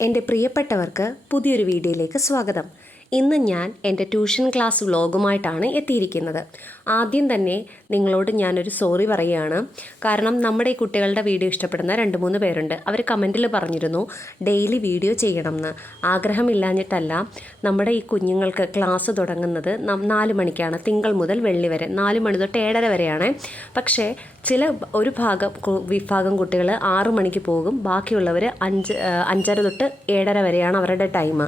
എന്റെ പ്രിയപ്പെട്ടവർക്ക് പുതിയൊരു വീഡിയോയിലേക്ക് സ്വാഗതം. ഇന്ന് ഞാൻ എന്റെ ട്യൂഷൻ ക്ലാസ് വ്ലോഗുമായിട്ടാണ് എത്തിയിരിക്കുന്നത്. ആദ്യം തന്നെ നിങ്ങളോട് ഞാനൊരു സോറി പറയുകയാണ്. കാരണം നമ്മുടെ ഈ കുട്ടികളുടെ വീഡിയോ ഇഷ്ടപ്പെടുന്ന രണ്ട് മൂന്ന് പേരുണ്ട്. അവർ കമന്റിൽ പറഞ്ഞിരുന്നു ഡെയിലി വീഡിയോ ചെയ്യണം എന്ന് ആഗ്രഹമില്ലാഞ്ഞിട്ടല്ല നമ്മുടെ ഈ കുഞ്ഞുങ്ങൾക്ക് ക്ലാസ് തുടങ്ങുന്നത് നാല് മണിക്കാണ്. തിങ്കൾ മുതൽ വെള്ളി വരെ. നാല് മണി തൊട്ട് ഏഴര വരെയാണ്. പക്ഷേ ചില ഒരു ഭാഗം വിഭാഗം കുട്ടികൾ ആറു മണിക്ക് പോകും. ബാക്കിയുള്ളവർ അഞ്ച് അഞ്ചര തൊട്ട് ഏഴര വരെയാണ് അവരുടെ ടൈം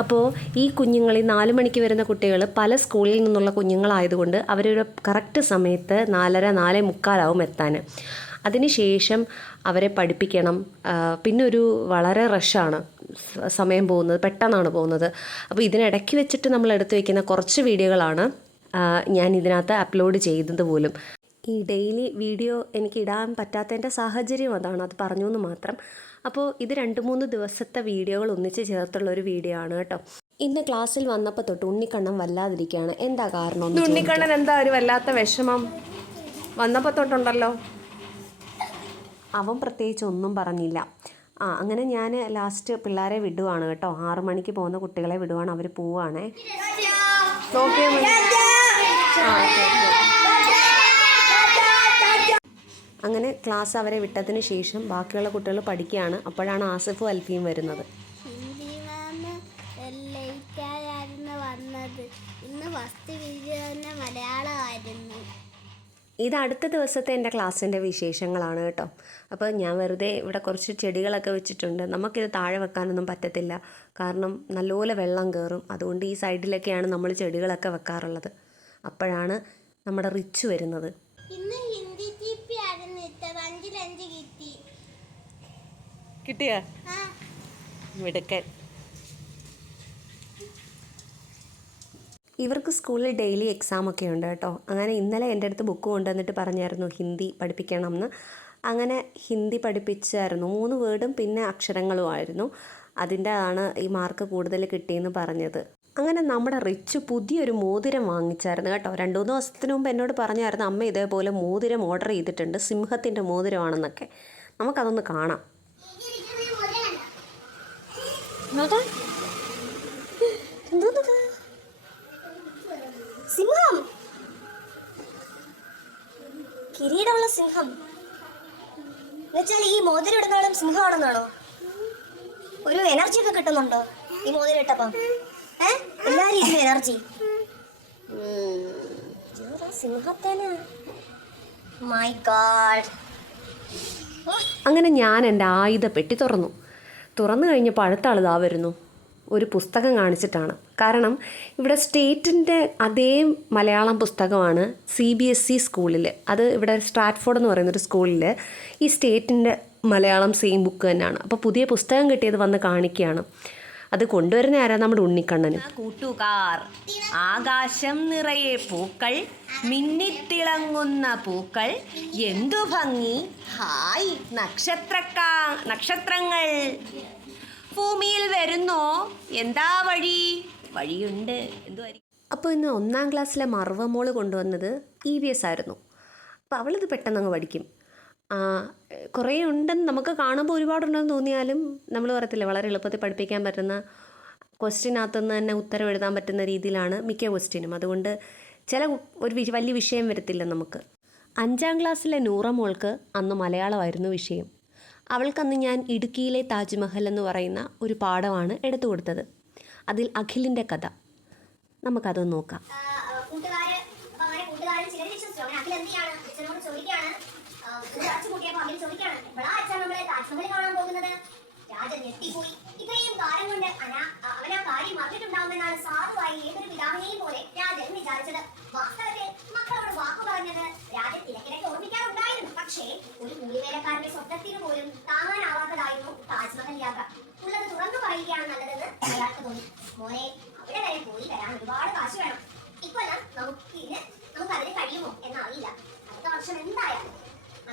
അപ്പോൾ ഈ കുഞ്ഞുങ്ങൾ ഈ നാല് മണിക്ക് വരുന്ന കുട്ടികൾ പല സ്കൂളിൽ നിന്നുള്ള കുഞ്ഞുങ്ങളായതുകൊണ്ട് അവരൊരു കറക്റ്റ് സമയത്ത് നാലര നാലേ മുക്കാലാവും എത്താൻ. അതിനുശേഷം അവരെ പഠിപ്പിക്കണം. പിന്നെ ഒരു വളരെ റഷാണ് സമയം പോകുന്നത്. പെട്ടെന്നാണ് പോകുന്നത്. അപ്പോൾ ഇതിനിടയ്ക്ക് വെച്ചിട്ട് നമ്മൾ എടുത്തു വയ്ക്കുന്ന കുറച്ച് വീഡിയോകളാണ് ഞാൻ ഇതിനകത്ത് അപ്ലോഡ് ചെയ്തത് പോലും. ഈ ഡെയിലി വീഡിയോ എനിക്ക് ഇടാൻ പറ്റാത്തതിന്റെ സാഹചര്യം അതാണ്. അത് പറഞ്ഞു എന്ന് മാത്രം. അപ്പോൾ ഇത് രണ്ട് മൂന്ന് ദിവസത്തെ വീഡിയോകൾ ഒന്നിച്ച് ചേർത്തുള്ള ഒരു വീഡിയോ ആണ് കേട്ടോ. ഇന്ന് ക്ലാസ്സിൽ വന്നപ്പോൾ തൊട്ട് ഉണ്ണിക്കണ്ണം വല്ലാതിരിക്കുകയാണ്. എന്താ കാരണം ഉണ്ണിക്കണ്ണൻ എന്താ ഒരു വല്ലാത്ത വിഷമം? വന്നപ്പോൾ തൊട്ടുണ്ടല്ലോ. അവൻ പ്രത്യേകിച്ച് ഒന്നും പറഞ്ഞില്ല. ആ അങ്ങനെ ഞാൻ ലാസ്റ്റ് പിള്ളേരെ വിടുവാണ് കേട്ടോ. ആറു മണിക്ക് പോകുന്ന കുട്ടികളെ വിടുവാണ്. അവർ പോവുകയാണേ നോക്കിയാ മതി ആ, ഓക്കേ, ഓക്കേ. അങ്ങനെ ക്ലാസ് അവരെ വിട്ടതിന് ശേഷം ബാക്കിയുള്ള കുട്ടികൾ പഠിക്കുകയാണ്. അപ്പോഴാണ് ആസിഫും അൽഫിയും വരുന്നത്. ഇത് അടുത്ത ദിവസത്തെ എന്റെ ക്ലാസ്സിന്റെ വിശേഷങ്ങളാണ് കേട്ടോ. അപ്പോൾ ഞാൻ വെറുതെ ഇവിടെ കുറച്ച് ചെടികളൊക്കെ വെച്ചിട്ടുണ്ട്. നമുക്കിത് താഴെ വെക്കാനൊന്നും പറ്റത്തില്ല. കാരണം നല്ലപോലെ വെള്ളം കയറും. അതുകൊണ്ട് ഈ സൈഡിലൊക്കെയാണ് നമ്മൾ ചെടികളൊക്കെ വെക്കാറുള്ളത്. അപ്പോഴാണ് നമ്മുടെ റിച്ച് വരുന്നത്. ഇന്ന് ഹിന്ദി ടി പി ആയിരുന്നു ഇട്ടത് അഞ്ചിലഞ്ച് കിട്ടി കിട്ടിയാ? മിടുക്കൻ. ഇവർക്ക് സ്കൂളിൽ ഡെയിലി എക്സാം ഒക്കെ ഉണ്ട് കേട്ടോ. അങ്ങനെ ഇന്നലെ എന്റെ അടുത്ത് ബുക്ക് കൊണ്ടുവന്നിട്ട് പറഞ്ഞായിരുന്നു ഹിന്ദി പഠിപ്പിക്കണം എന്ന്. അങ്ങനെ ഹിന്ദി പഠിപ്പിച്ചായിരുന്നു. മൂന്ന് വേർഡും പിന്നെ അക്ഷരങ്ങളുമായിരുന്നു അതിന്റെ ആണ് ഈ മാർക്ക് കൂടുതൽ കിട്ടിയെന്ന് പറഞ്ഞത്. അങ്ങനെ നമ്മുടെ റിച്ച് പുതിയൊരു മോതിരം വാങ്ങിച്ചായിരുന്നു കേട്ടോ. രണ്ട് മൂന്ന് ദിവസത്തിന് മുമ്പ് എന്നോട് പറഞ്ഞായിരുന്നു അമ്മ ഇതേപോലെ മോതിരം ഓർഡർ ചെയ്തിട്ടുണ്ട്. സിംഹത്തിന്റെ മോതിരമാണെന്നൊക്കെ. നമുക്കതൊന്ന് കാണാം. സിംഹം. കിരീടമുള്ള സിംഹം. എന്നുവെച്ചാൽ ഈ മോതിരം ഇടുന്നാളും സിംഹമാണെന്നാണോ? ഒരു എനർജി ഒക്കെ കിട്ടുന്നുണ്ടോ ഈ മോതിരം ഇട്ടപ്പം? ഏ? എല്ലാ രീതിയിലും എനർജി സിംഹത്തേന്? മൈ ഗാഡ് അങ്ങനെ ഞാൻ എന്റെ ആയുധ പെട്ടി തുറന്നു. തുറന്നു കഴിഞ്ഞപ്പോൾ അടുത്ത ഇതാ വരുന്നു. ഒരു പുസ്തകം കാണിച്ചിട്ടാണ്. കാരണം ഇവിടെ സ്റ്റേറ്റിന്റെ അതേ മലയാളം പുസ്തകമാണ് സി ബി എസ് ഇ സ്കൂളിൽ അത് ഇവിടെ സ്ട്രാറ്റ്ഫോർഡ് എന്ന് പറയുന്നൊരു സ്കൂളിൽ ഈ സ്റ്റേറ്റിന്റെ മലയാളം സെയിം ബുക്ക് തന്നെയാണ്. അപ്പോൾ പുതിയ പുസ്തകം കിട്ടിയത് വന്ന് കാണിക്കുകയാണ്. അത് കൊണ്ടുവരുന്ന ആരാ? നമ്മുടെ ഉണ്ണിക്കണ്ണന്. കൂട്ടുകാർ. ആകാശം നിറയെ പൂക്കൾ മിന്നിത്തിളങ്ങുന്ന പൂക്കൾ. എന്തു ഭംഗി? ഹായ് നക്ഷത്രക്കാ നക്ഷത്രങ്ങൾ. ഭൂമിയിൽ വരുന്നോ? എന്താ വഴി? വഴിയുണ്ട്. എന്തുവായിരിക്കും അപ്പോൾ ഇന്ന് ഒന്നാം ക്ലാസ്സിലെ മറുവമോൾ കൊണ്ടുവന്നത് ഇ വി എസ് ആയിരുന്നു. അപ്പോൾ അവളിത് പെട്ടെന്ന് അങ്ങ് പഠിക്കും. കുറേ ഉണ്ടെന്ന് നമുക്ക് കാണുമ്പോൾ ഒരുപാടുണ്ടെന്ന് തോന്നിയാലും നമ്മൾ പറയത്തില്ല വളരെ എളുപ്പത്തിൽ പഠിപ്പിക്കാൻ പറ്റുന്ന ക്വസ്റ്റ്യനകത്തു നിന്ന് തന്നെ ഉത്തരം എഴുതാൻ പറ്റുന്ന രീതിയിലാണ് മിക്ക ക്വസ്റ്റ്യനും അതുകൊണ്ട് ചില ഒരു വലിയ വിഷയം വരത്തില്ല നമുക്ക്. അഞ്ചാം ക്ലാസ്സിലെ നൂറ മോൾക്ക് അന്ന് മലയാളമായിരുന്നു വിഷയം. അവൾക്കന്ന് ഞാൻ ഇടുക്കിയിലെ താജ്മഹൽ എന്ന് പറയുന്ന ഒരു പാഠമാണ് എടുത്തു കൊടുത്തത്. അതിൽ അഖിലിന്റെ കഥ. നമുക്കത് നോക്കാം. അഖിൽ അച്ഛൻ കൂട്ടിയപ്പോ അഖിൽ ചോദിക്കാണ് എപ്പോഴാ അച്ഛൻ നമ്മളെ താജ്മഹൽ കാണാൻ പോകുന്നത് രാജൻ ഞെട്ടിപ്പോയി ഇത്രയും കാലം കൊണ്ട് അനാ അവൻ ആ കാര്യം മറന്നിട്ടുണ്ടാവുമെന്നാണ് സാധുവായി ഏതൊരു പിതാവിനെയും പോലെ രാജൻ വിചാരിച്ചത് വാസ്തവത്തിൽ മക്കളോട് വാക്കു പറഞ്ഞത് രാജൻ ഇടയ്ക്കിടയ്ക്ക് ഓർമ്മിക്കാറുണ്ടായിരുന്നു പക്ഷേ ഒരു കൂലിവേലക്കാരന്റെ സ്വപ്നത്തിന് പോലും താങ്ങാനാവാത്തതായിരുന്നു താജ്മഹൽ യാത്ര ഉള്ളത് തുറന്നു പറയുകയാണ് നല്ലതെന്ന് അയാൾക്ക് തോന്നി മോനെ അവിടെ വരെ പോയി വരാൻ ഒരുപാട് കാശ് വേണം ഇക്കൊല്ലം നമുക്ക് ഇതിന് നമുക്ക് അതിന് കഴിയുമോ എന്നറിയില്ല അടുത്ത വർഷം എന്തായാലും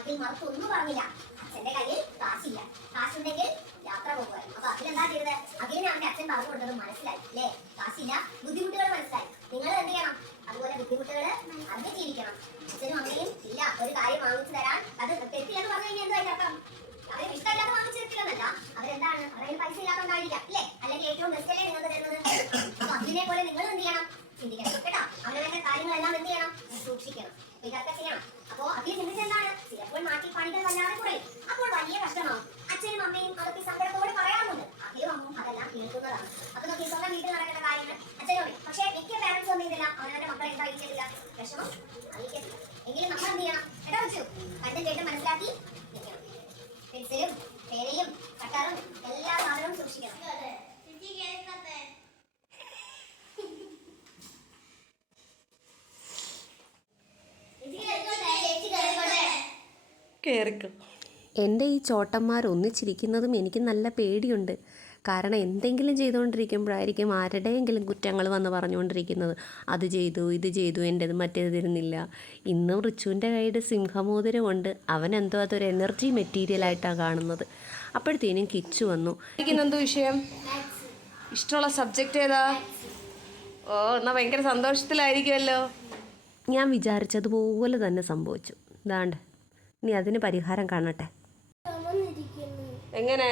അഖിൽ മറുത്തൊന്നും പറഞ്ഞില്ല. അച്ഛന്റെ കയ്യിൽ കാശില്ല. കാശുണ്ടെങ്കിൽ യാത്ര പോകുമായിരുന്നു അപ്പൊ അഖിലെന്താ ചെയ്തത്? അഖിലിന് അവന്റെ അച്ഛൻ പറഞ്ഞു കൊടുത്തത് മനസ്സിലായി അല്ലേ കാശില്ല ബുദ്ധിമുട്ടുകൾ മനസ്സിലായി. നിങ്ങൾ എന്ത് ചെയ്യണം? അതുപോലെ ബുദ്ധിമുട്ടുകൾ അറിഞ്ഞ് ജീവിക്കണം. അച്ഛനും അമ്മയും ഇല്ല ഒരു കാര്യം വാങ്ങിച്ചു തരാൻ. അത് തെറ്റില്ലെന്ന് പറഞ്ഞു കഴിഞ്ഞാൽ എന്താ അതിന്റെ അർത്ഥം അവർ ഇഷ്ടമില്ലാതെ വാങ്ങിച്ചു തരത്തില്ലെന്നല്ല അവരെന്താണ്? അവരതിന് പൈസ ഇല്ലാത്തതുകൊണ്ടായിരിക്കാം അല്ലേ? അല്ലെങ്കിൽ ഏറ്റവും ബെസ്റ്റ് അല്ലേ നിങ്ങൾക്ക് തരുന്നത്? അപ്പൊ അതിനെ പോലെ നിങ്ങൾ എന്ത് ചെയ്യണം? ചിന്തിക്കണം കേട്ടോ? അവരവരുടെ കാര്യങ്ങളെല്ലാം എന്ത് ചെയ്യണം? സൂക്ഷിക്കണം. ഇതൊക്കെ ചെയ്യണം അപ്പോ അതിൽ ചിന്തിച്ചെന്താണ് ചിലപ്പോൾ മാറ്റി പണികൾ വല്ലാതെ കുറയും അപ്പോൾ വലിയ കഷ്ടമാവും അച്ഛനും അമ്മയും അതൊക്കെ സങ്കടത്തോടെ പറയാറുണ്ട് അഖിലും അമ്മയും അതെല്ലാം കേൾക്കുന്നതാണ് അപ്പൊ നോക്കി സ്വന്തം വീട്ടിൽ നടക്കുന്ന കാര്യങ്ങൾ അച്ഛനും അമ്മയും പക്ഷേ മിക്ക പേരൻസ് ഒന്നും ഇതില്ല അവനവരുടെ മക്കളെ എന്താ അറിയിക്കത്തില്ല വിഷമം അറിയിക്കത്തില്ല എങ്കിലും നമ്മൾ എന്ത് ചെയ്യണം എടാ വെച്ചു കണ്ടും കേട്ടും മനസ്സിലാക്കി പെൻസിലും പേനയും കട്ടറും എല്ലാ സാധനവും സൂക്ഷിക്കണം കേറിക്കോ എന്റെ ഈ ചോട്ടന്മാർ ഒന്നിച്ചിരിക്കുന്നതും എനിക്ക് നല്ല പേടിയുണ്ട്. കാരണം എന്തെങ്കിലും ചെയ്തുകൊണ്ടിരിക്കുമ്പോഴായിരിക്കും ആരുടെയെങ്കിലും കുറ്റങ്ങൾ വന്ന് പറഞ്ഞുകൊണ്ടിരിക്കുന്നത്. അത് ചെയ്തു ഇത് ചെയ്തു എന്റെത് മറ്റേത് തരുന്നില്ല ഇന്നും റിച്ചുവിന്റെ കയ്യിൽ സിംഹമോതിരമുണ്ട്. അവൻ എന്തോ അതൊരു എനർജി മെറ്റീരിയലായിട്ടാണ് കാണുന്നത്. അപ്പോഴത്തേനും കിച്ചു വന്നു. എനിക്ക് എന്ത് വിഷയം? ഇഷ്ടമുള്ള സബ്ജക്റ്റ് ഏതാ? ഓ എന്നാ ഭയങ്കര സന്തോഷത്തിലായിരിക്കുമല്ലോ. ഞാൻ വിചാരിച്ചതുപോലെ തന്നെ സംഭവിച്ചു. ഇതാണ്ട് ഇനി അതിന് പരിഹാരം കാണട്ടെ. എങ്ങനെ?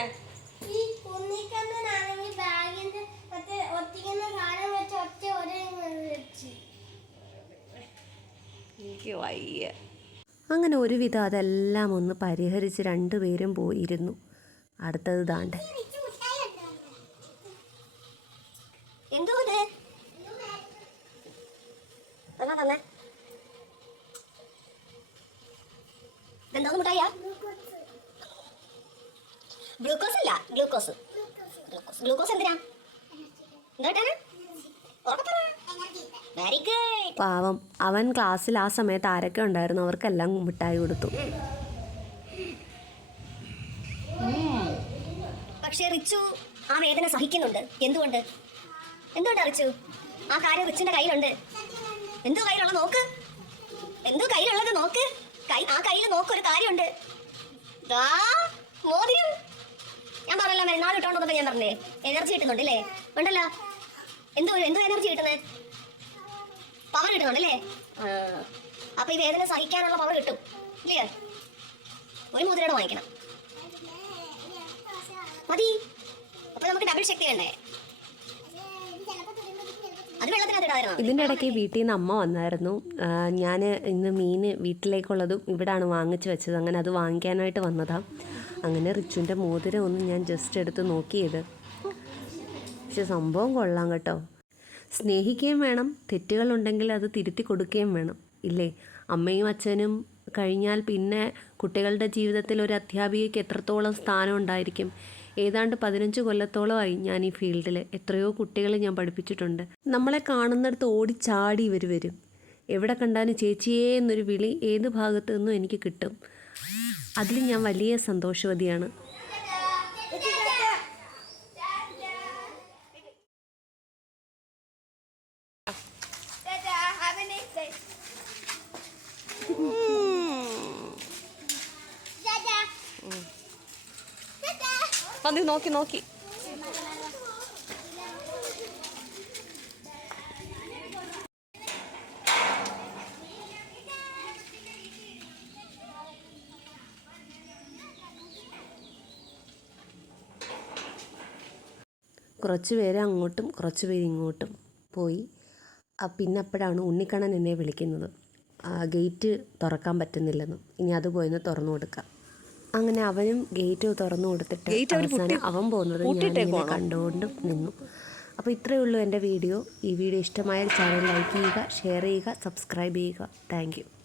എനിക്ക് വയ്യ. അങ്ങനെ ഒരുവിധം അതെല്ലാം ഒന്ന് പരിഹരിച്ച് രണ്ടുപേരും പോയിരുന്നു. അടുത്തത് ദാണ്ട് എന്തോ ഇത് എന്നാ തന്നെ ഇതെന്തോന്ന് മുട്ടായിയാ ഗ്ലൂക്കോസ്. ഗ്ലൂക്കോസ്. ഗ്ലൂക്കോസ് എന്തിനാ? എന്തോട്ടാണ്? വെരി ഗുഡ് പാവം. അവൻ ക്ലാസ്സിൽ ആ സമയത്ത് ആരൊക്കെ ഉണ്ടായിരുന്നു അവർക്കെല്ലാം മിഠായി കൊടുത്തു. പക്ഷേ റിച്ചു ആ വേദന സഹിക്കുന്നുണ്ട്. എന്തുകൊണ്ട്? എന്തുകൊണ്ട് റിച്ചു? ആ കാര്യം റിച്ചിന്റെ കയ്യിലുണ്ട്. എന്തോ കയ്യിലുള്ള നോക്ക്. എന്തോ കയ്യിലുള്ളത് നോക്ക്. കൈ ആ കയ്യിൽ നോക്ക് ഒരു കാര്യമുണ്ട് മോതിരം. ഞാൻ പറഞ്ഞല്ലോ മരുന്നാൾ ഇട്ടോണ്ടപ്പോ ഞാൻ പറഞ്ഞേ. എനർജി കിട്ടുന്നുണ്ട് അല്ലേ? ഉണ്ടല്ലോ എന്തോ എന്തോ എനർജി കിട്ടുന്നേ? പവർ കിട്ടുന്നുണ്ട് അല്ലേ? അപ്പൊ ഈ വേദന സഹിക്കാനുള്ള പവർ കിട്ടും. ഇല്ലേ ഒരു മുദ്രയുടെ വാങ്ങിക്കണം. മതി. അപ്പൊ നമുക്ക് ഡബിൾ ശക്തി വേണ്ടേ. ഇതിന്റെ ഇടയ്ക്ക് വീട്ടിൽ നിന്ന് അമ്മ വന്നായിരുന്നു. ഞാൻ ഇന്ന് മീൻ വീട്ടിലേക്കുള്ളതും ഇവിടാണ് വാങ്ങിച്ചു വെച്ചത്. അങ്ങനെ അത് വാങ്ങിക്കാനായിട്ട് വന്നതാണ് അങ്ങനെ റിച്ചുവിന്റെ മോതിരം ഒന്ന് ഞാൻ ജസ്റ്റ് എടുത്ത് നോക്കിയത്. പക്ഷെ സംഭവം കൊള്ളാം കേട്ടോ. സ്നേഹിക്കുകയും വേണം തെറ്റുകളുണ്ടെങ്കിൽ അത് തിരുത്തി കൊടുക്കുകയും വേണം ഇല്ലേ? അമ്മയും അച്ഛനും കഴിഞ്ഞാൽ പിന്നെ കുട്ടികളുടെ ജീവിതത്തിൽ ഒരു അധ്യാപികയ്ക്ക് എത്രത്തോളം സ്ഥാനം ഉണ്ടായിരിക്കും? ഏതാണ്ട് പതിനഞ്ച് കൊല്ലത്തോളമായി ഞാൻ ഈ ഫീൽഡിൽ എത്രയോ കുട്ടികളെ ഞാൻ പഠിപ്പിച്ചിട്ടുണ്ട്. നമ്മളെ കാണുന്നിടത്ത് ഓടി ചാടി ഇവർ വരും. എവിടെ കണ്ടാലും ചേച്ചിയേ എന്നൊരു വിളി ഏത് ഭാഗത്തു നിന്നും എനിക്ക് കിട്ടും? അതിൽ ഞാൻ വലിയ സന്തോഷവതിയാണ്. നോക്കി നോക്കി. കുറച്ച് പേര് അങ്ങോട്ടും കുറച്ച് പേര് ഇങ്ങോട്ടും പോയി. പിന്നെ അപ്പോഴാണ് ഉണ്ണിക്കണ്ണൻ എന്നെ വിളിക്കുന്നത്. ആ, ഗേറ്റ് തുറക്കാൻ പറ്റുന്നില്ലെന്നും. ഇനി അത് പോയിന്ന് തുറന്നു കൊടുക്കാം. അങ്ങനെ അവനും ഗേറ്റ് തുറന്നു കൊടുത്തിട്ട് അവസാനം അവൻ പോകുന്നത് ഞാൻ കണ്ടുകൊണ്ടും കണ്ടുകൊണ്ട് നിന്നു. അപ്പോൾ ഇത്രയേ ഉള്ളൂ എന്റെ വീഡിയോ. ഈ വീഡിയോ ഇഷ്ടമായ ചാനൽ ലൈക്ക് ചെയ്യുക ഷെയർ ചെയ്യുക സബ്സ്ക്രൈബ് ചെയ്യുക. താങ്ക്